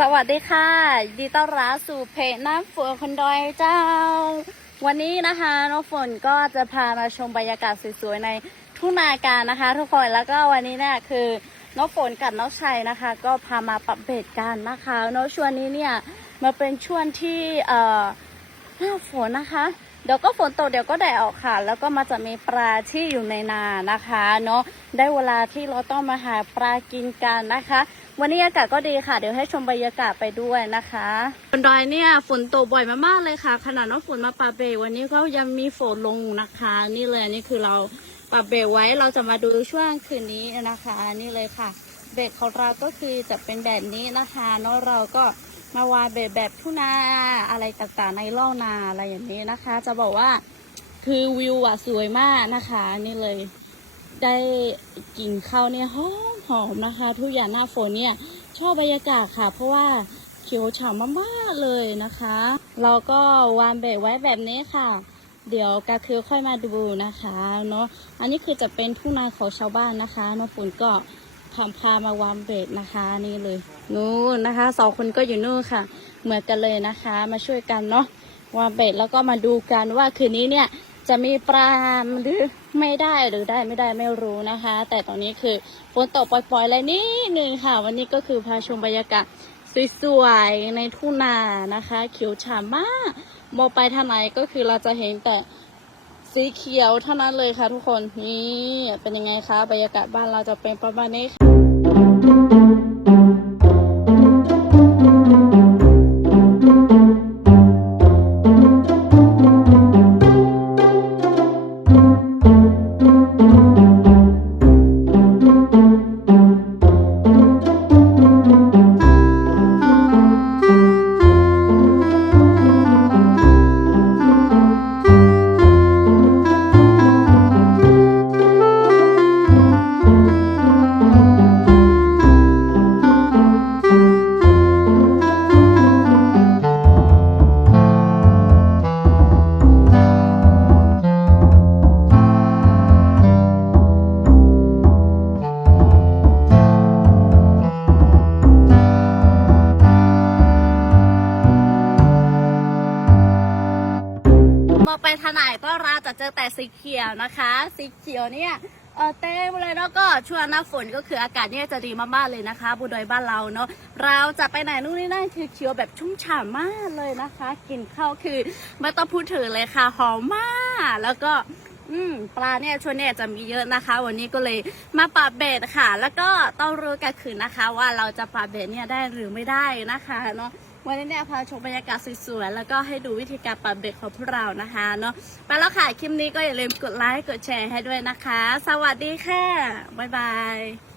สวัสดีค่ะยินดีต้อนรับสู่เพจน้ำฝนคนดอยเจ้า วันนี้นะคะน้องฝนก็จะพามาชมบรรยากาศสวยๆในทุ่งนาการนะคะ ทุกคนแล้วก็วันนี้เนี่ยคือน้องฝนกับน้องชัยนะคะ ก็พามาปรับเบ็ดกันนะคะน้องช่วงนี้เนี่ยมาเป็นช่วงที่เอ่อหน้าฝนนะคะ เดี๋ยวก็ฝนตกเดี๋ยวก็แดดออกค่ะ แล้วก็มาจะมีปลาที่อยู่ในนานะคะเนาะได้เวลาที่เราต้องมาหาปลากินกันนะคะ วันนี้อากาศก็ดีค่ะ เดี๋ยวให้ชมบรรยากาศไปด้วยนะคะบนดอยเนี่ยฝนตกบ่อยมากๆเลยค่ะ ขนาดว่าฝนมาปาเบวันนี้ก็ยังมีฝนลงนะคะ นี่เลยนี่คือเราปาเบไว้เราจะมาดูช่วงคืนนี้นะคะ นี่เลยค่ะ เบรกของเราก็คือจะเป็นแบบนี้นะคะเนาะเราก็ มาวางเบรกแบบทุ่นาอะไรต่างๆในร่องนาอะไรอย่างนี้นะคะ จะบอกว่าคือวิวอะสวยมากนะคะ นี่เลยได้กลิ่นข้าวเนี่ยหอมหอมนะคะ ทุกอย่างหน้าฝนเนี่ยชอบบรรยากาศค่ะ เพราะว่าเขียวฉ่ำมากๆเลยนะคะ เราก็วางเบรกไว้แบบนี้ค่ะ เดี๋ยวกาคือค่อยมาดูนะคะเนาะอันนี้คือจะเป็นทุ่งนาของชาวบ้านนะคะน้องฝนก็ พาพามาวางเบรกนะคะนี่เลยนู่นนะคะสองคนก็อยู่นู่นค่ะ เหมือนกันเลยนะคะ มาช่วยกันเนาะวางเบรกแล้วก็มาดูกันว่าคืนนี้เนี่ยจะมีปลาหรือไม่ได้หรือได้ไม่ได้ไม่รู้นะคะ แต่ตอนนี้คือฝนตกปล่อยๆอะไรนิดนึงค่ะ วันนี้ก็คือพาชมบรรยากาศสวยๆในทุ่งนานะคะ เขียวฉ่ำมากมองไปทางไหนก็คือเราจะเห็นแต่สีเขียวเท่านั้นเลยค่ะทุกคนนี่เป็นยังไงคะบรรยากาศบ้านเราจะเป็นประมาณนี้ค่ะ thank you. มองไปทางไหนก็เราจะเจอแต่สีเขียวนะคะ สีเขียวเนี่ยเออเต็มเลยแล้วก็ช่วงหน้าฝนก็คืออากาศเนี่ยจะดีมากๆเลยนะคะบุดอยบ้านเราเนาะเราจะไปไหนนู่นนี่นั่นคือเขียวแบบชุ่มฉ่ำมากเลยนะคะกลิ่นข้าวคือไม่ต้องพูดถึงเลยค่ะหอมมากแล้วก็ อืมปลาเนี่ยช่วงนี้จะมีเยอะนะคะ วันนี้ก็เลยมาปรับเบ็ดค่ะ แล้วก็ต้องรู้กันคืนนะคะ ว่าเราจะปรับเบ็ดเนี่ยได้หรือไม่ได้นะคะเนาะวันนี้เนี่ยพาชมบรรยากาศสวยๆแล้วก็ให้ดูวิธีการปรับเบ็ดของพวกเรานะคะเนาะไปแล้วค่ะคลิปนี้ก็อย่าลืมกดไลค์กดแชร์ให้ด้วยนะคะ สวัสดีค่ะบ๊ายบาย